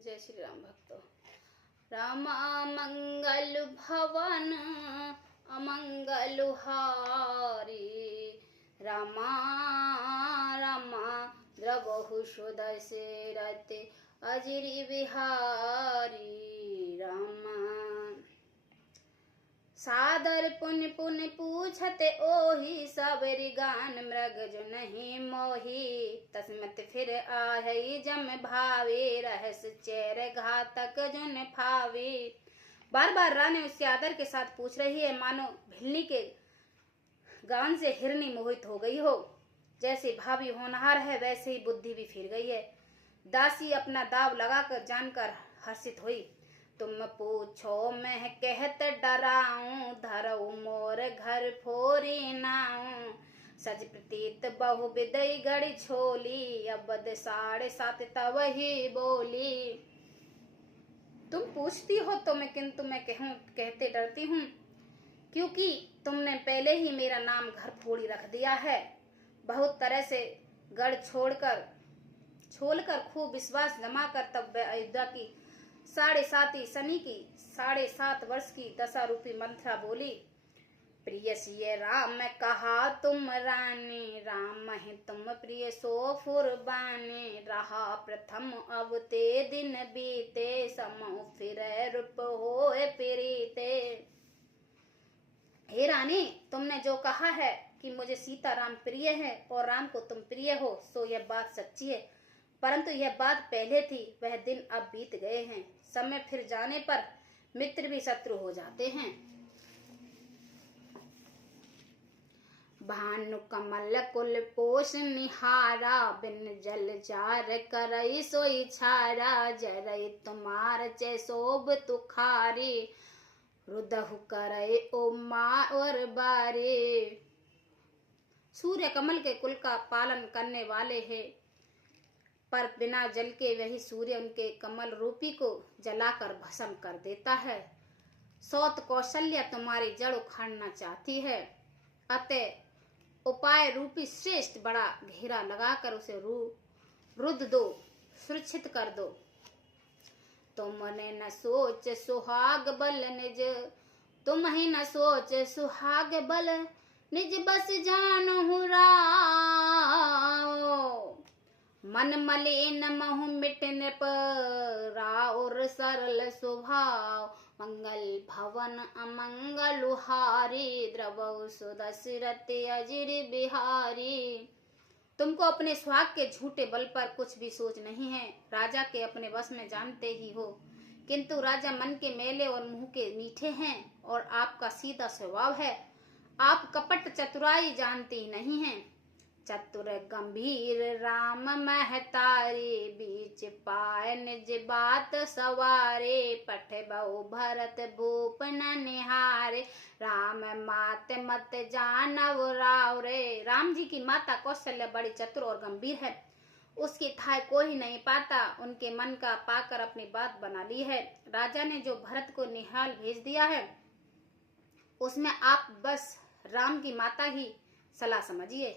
जय श्री राम भक्तों। रामा मंगल भवन अमंगल हारी, रामा रामा द्रवहु सुदशरथ अजिरि बिहारी। रामा सादर पुन पुन पूछत ओहि, सबरि गान मृग जो नहीं मोही। तस्मत फिर आहई जम भावे, रहस चेर घातक जुन फावे। बार बार रानी उससे आदर के साथ पूछ रही है, मानो भिलनी के गान से हिरनी मोहित हो गई हो। जैसे भाभी होनहार है वैसे ही बुद्धि भी फिर गई है। दासी अपना दाव लगाकर जानकर हर्षित हुई। तुम पूछो मैं कहत डराऊं, धरऊ मोर घर फोरी नाऊं। सज प्रतीत बहु विदई गड़ी छोली, अबद 7:30 तब ही बोली। तुम पूछती हो तो मैं, किंतु मैं कहते डरती हूँ, क्योंकि तुमने पहले ही मेरा नाम घर फोड़ी रख दिया है। बहुत तरह से गढ़ छोड़कर खूब विश्वास जमाकर तब वह अयोध्या की 7.5 शनि की 7.5 वर्ष की दशा रूपी मंत्रा बोली। प्रिय सिय राम कहा तुम रानी, राम ही तुम प्रिय सो फुरबानी। रहा प्रथम अब ते दिन बीते, समो फिर रूप होए प्रीते। हे रानी, तुमने जो कहा है कि मुझे सीता राम प्रिय है और राम को तुम प्रिय हो, सो यह बात सच्ची है। परंतु यह बात पहले थी, वह दिन अब बीत गए हैं। समय फिर जाने पर मित्र भी शत्रु हो जाते हैं। भानु कमल कुल पोष निहारा, बिन जल जार करई सोई छारा। जरई तुम्हार चे शोभ तुखारी, रुदहु करई उमा और बारी। सूर्य कमल के कुल का पालन करने वाले हैं, पर बिना जल के वही सूर्य उनके कमल रूपी को जलाकर भस्म कर देता है। सौत कौशल्या तुम्हारी जड़ उखाड़ना चाहती है, अतः उपाय रूपी श्रेष्ठ बड़ा घेरा लगाकर उसे रुद्ध दो, सुरक्षित कर दो। तुमने न सोच सुहाग बल निज, तुम ही न सोच सुहाग बल निज, बस जानहु राव। मन मलिन महु मिट नृप राउर सरल स्वभाव। मंगल भवन अमंगल हारी, द्रवहु सुदशरथ अजिरि बिहारी। तुमको अपने सुहाग के झूठे बल पर कुछ भी सोच नहीं है। राजा के अपने वश में जानते ही हो, किंतु राजा मन के मेले और मुंह के मीठे हैं और आपका सीधा स्वभाव है। आप कपट चतुराई जानते ही नहीं हैं। चतुर गंभीर राम महतारी, बीच पाए निज बात सवारे। पठ बहु भरत भूप न निहारे, राम मात मत जानव राव रे। राम जी की माता कौशल्या बड़ी चतुर और गंभीर है, उसकी थाह कोई नहीं पाता। उनके मन का पाकर अपनी बात बना ली है। राजा ने जो भरत को निहाल भेज दिया है, उसमें आप बस राम की माता ही सलाह समझिए।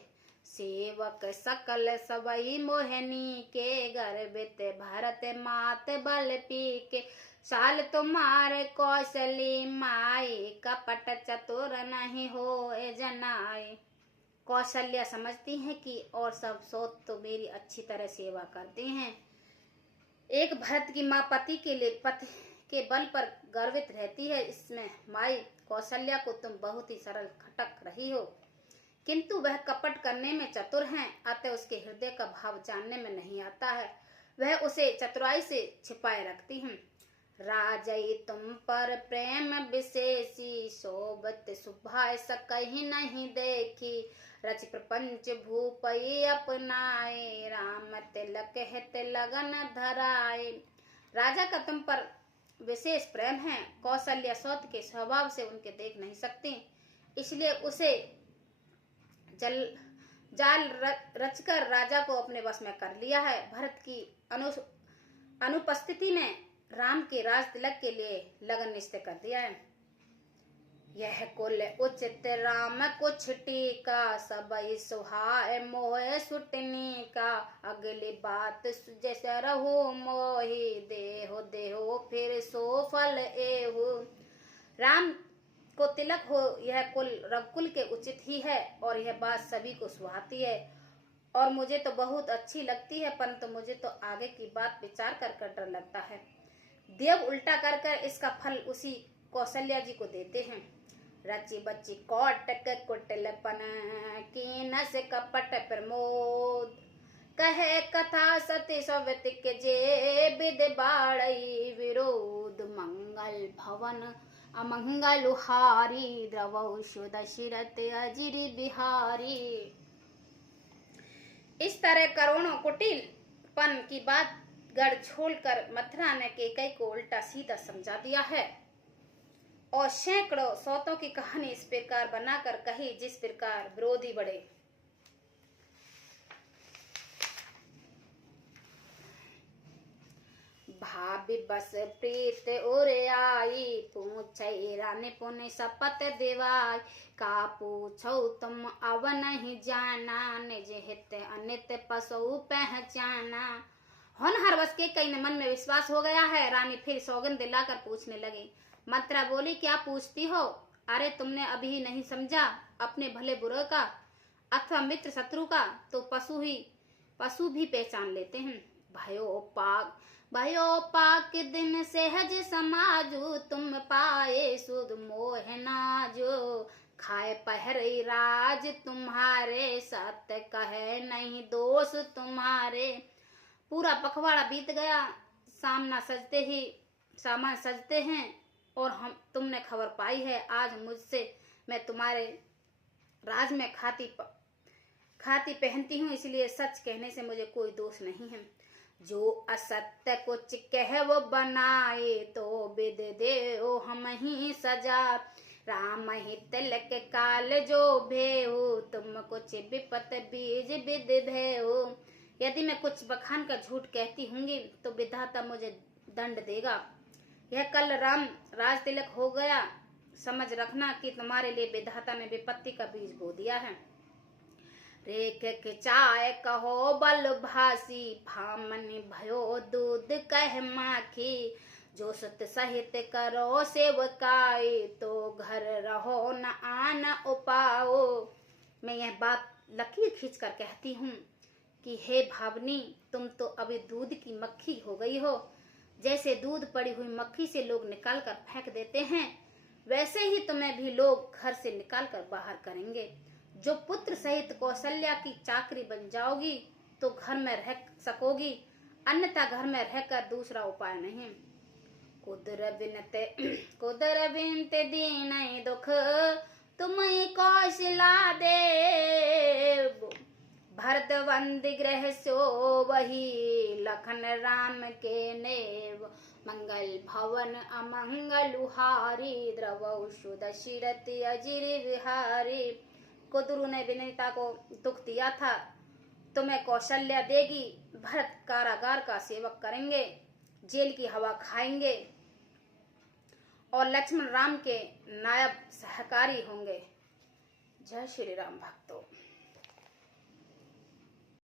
सेवक सकल सबई मोहनी के, गर्भित भरत मात बल पी के। साल तुम्हारे कौशली माई, कपट चतुर नहीं होए जनाई। कौशल्या समझती हैं कि और सब सोत तो मेरी अच्छी तरह सेवा करते हैं। एक भरत की माँ पति के लिए पति के बल पर गर्वित रहती है। इसमें माई कौशल्या को तुम बहुत ही सरल खटक रही हो, किंतु वह कपट करने में चतुर हैं, अतः उसके हृदय का भाव जानने में नहीं आता है। वह उसे चतुराई से छिपाए रखती हैं। राजई तुम पर प्रेम विशेषी, सोबत सुभाय सकहि नहीं देखी। रच प्रपंच भूपई अपनाए, राम तिलक हित लगन धराए। राजा का तुम पर विशेष प्रेम है। कौशल्या सौत के स्वभाव से उनके देख नहीं सकती, इसलिए उसे जाल रचकर राजा को अपने वश में कर लिया है। भरत की अनुपस्थिति में राम के राज तिलक के लिए लगन निश्चय कर दिया है। यह कुल उचित राम कुछ टीका, सबई सुहाए मोह सुटनी का। अगली बात जैसे रहो मोही, देहो देहो फिर सो फल एहु। राम को तिलक हो यह कुल रघुकुल के उचित ही है, और यह बात सभी को सुहाती है, और मुझे तो बहुत अच्छी लगती है, परंतु मुझे तो आगे की बात विचार कर डर लगता है। देव उल्टा कर इसका फल उसी कौशल्या जी को देते हैं। रची बच्ची कौटक कुटिलपन, कीन से कपट प्रमोद। कहे कथा सती सवति के जे, विद बाड़ई विरोध। मंगल भवन अमंगलुहारी, द्रवौ दशरथ अजिर बिहारी। इस तरह करोड़ों कुटिलपन की बात गढ़ छोड़कर मथुरा ने केकई को उल्टा सीधा समझा दिया है, और सैकड़ों सौतों की कहानी इस प्रकार बनाकर कही जिस प्रकार विरोधी बढ़े। भाभी बस प्रीत उर आई, पूछई रानी पुनि शपथ दिवाई। का पूछो तुम अब नहीं जाना, निज हित अनित पशु पहचाना। होनहार बस के कई मन में विश्वास हो गया है। रानी फिर सौगंध दिलाकर पूछने लगी। मथुरा बोली, क्या पूछती हो? अरे तुमने अभी नहीं समझा अपने भले बुरे का अथवा मित्र शत्रु का, तो पशु भी पहचान लेते हैं। भयो पाक दिन सहज समाजू, तुम पाए सुध मोह नाजो। खाए पहरे राज तुम्हारे, सत्य कहे नहीं दोष तुम्हारे। पूरा पखवाड़ा बीत गया, सामान सजते हैं, और तुमने खबर पाई है। आज मुझसे मैं तुम्हारे राज में खाती पहनती हूँ, इसलिए सच कहने से मुझे कोई दोष नहीं है। जो असत्य कुछ कह वो बनाए, तो विद देओ हम ही सजा। राम ही तिलक काल जो भेऊ, तुम कुछ विपत बीज विद भेऊ। यदि मैं कुछ बखान कर झूठ कहती हूँगी तो विधाता मुझे दंड देगा। यह कल राम राज तिलक हो गया, समझ रखना कि तुम्हारे लिए विधाता ने विपत्ति का बीज बो दिया है। रेख खिंचाए कहो बल भासी, भामनी भयो दूध कह माखी। जो सत सहित करो सेवकाई, तो घर रहो न आन उपाओ। मैं यह बात लकीर खींच कर कहती हूँ कि हे भावनी, तुम तो अभी दूध की मक्खी हो गई हो। जैसे दूध पड़ी हुई मक्खी से लोग निकाल कर फेंक देते हैं, वैसे ही तुम्हें भी लोग घर से निकाल कर बाहर करेंगे। जो पुत्र सहित कौशल्या की चाकरी बन जाओगी तो घर में रह सकोगी, अन्यथा घर में रहकर दूसरा उपाय नहीं। कुदर बिनते दीन दुख, तुम कौशला देव। भरतवंद गृह सो वही, लखन राम के नेव। मंगल भवन अमंगलुहारी, द्रवौ दशरथ अजिर बिहारी। कुदरू ने विनीता को दुख दिया था, तुम्हें कौशल्या देगी। भरत कारागार का सेवक करेंगे, जेल की हवा खाएंगे, और लक्ष्मण राम के नायब सहकारी होंगे। जय श्री राम भक्तों।